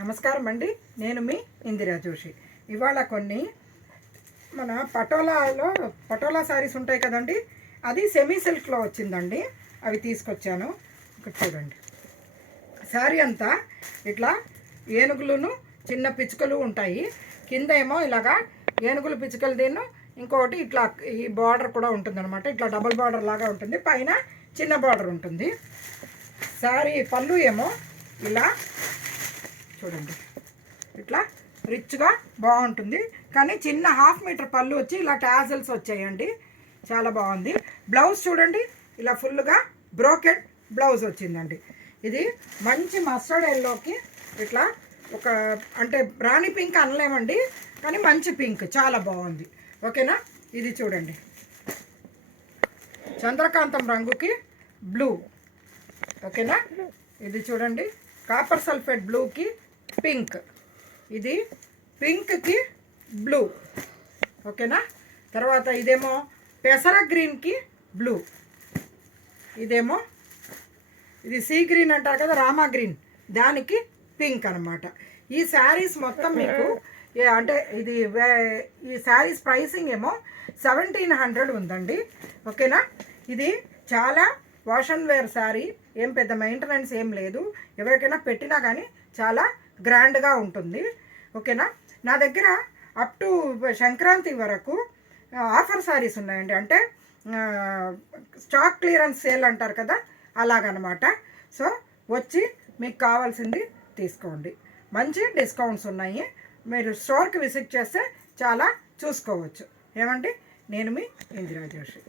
నమస్కారం అండి. నేను మీ ఇందిరా జోషి. ఇవాళ కొన్ని మన పటోలా శారీస్ ఉంటాయి కదండి, అది సెమీ సిల్క్లో వచ్చిందండి. అవి తీసుకొచ్చాను. ఇక్కడ చూడండి, శారీ అంతా ఇట్లా ఏనుగులను చిన్న పిచ్చుకలు ఉంటాయి. కింద ఏమో ఇలాగా ఏనుగులు పిచ్చుకలు దీన్ని ఇంకొకటి ఇట్లా ఈ బార్డర్ కూడా ఉంటుంది అనమాట. ఇట్లా డబుల్ బార్డర్ లాగా ఉంటుంది, పైన చిన్న బార్డర్ ఉంటుంది. శారీ పళ్ళు ఏమో ఇలా చూడండి, ఇట్లా రిచ్గా బాగుంటుంది. కానీ చిన్న 1/2 మీటర్ పళ్ళు వచ్చి ఇలా టాజల్స్ వచ్చాయండి, చాలా బాగుంది. బ్లౌజ్ చూడండి, ఇలా ఫుల్గా బ్రోకెడ్ బ్లౌజ్ వచ్చిందండి. ఇది మంచి మస్టర్డ్ ఎల్లోకి ఇట్లా ఒక అంటే రాణి పింక్ అనలేమండి, కానీ మంచి పింక్, చాలా బాగుంది. ఓకేనా? ఇది చూడండి, చంద్రకాంతం రంగుకి బ్లూ. ఓకేనా? ఇది చూడండి, కాపర్ సల్ఫేట్ బ్లూకి పింక్, ఇది పింక్కి బ్లూ. ఓకేనా? తర్వాత ఇదేమో పెసర గ్రీన్కి బ్లూ, ఇదేమో ఇది సీ గ్రీన్ అంటారు కదా, రామా గ్రీన్, దానికి పింక్ అనమాట. ఈ శారీస్ మొత్తం మీకు అంటే ఈ శారీస్ ప్రైసింగ్ ఏమో 1700 ఉందండి. ఓకేనా? ఇది చాలా వాష్ అండ్ వేర్ శారీ, ఏం పెద్ద మెయింటెనెన్స్ ఏం లేదు. ఎవరికైనా పెట్టినా కానీ చాలా గ్రాండ్గా ఉంటుంది. ఓకేనా? నా దగ్గర అప్ టు సంక్రాంతి వరకు ఆఫర్ శారీస్ ఉన్నాయండి. అంటే స్టాక్ క్లియరెన్స్ సేల్ అంటారు కదా, అలాగనమాట. సో వచ్చి మీకు కావాల్సింది తీసుకోండి. మంచి డిస్కౌంట్స్ ఉన్నాయి. మీరు స్టోర్కి విజిట్ చేస్తే చాలా చూసుకోవచ్చు. ఏమండి? నేను మీ ఇందిరా జోషి.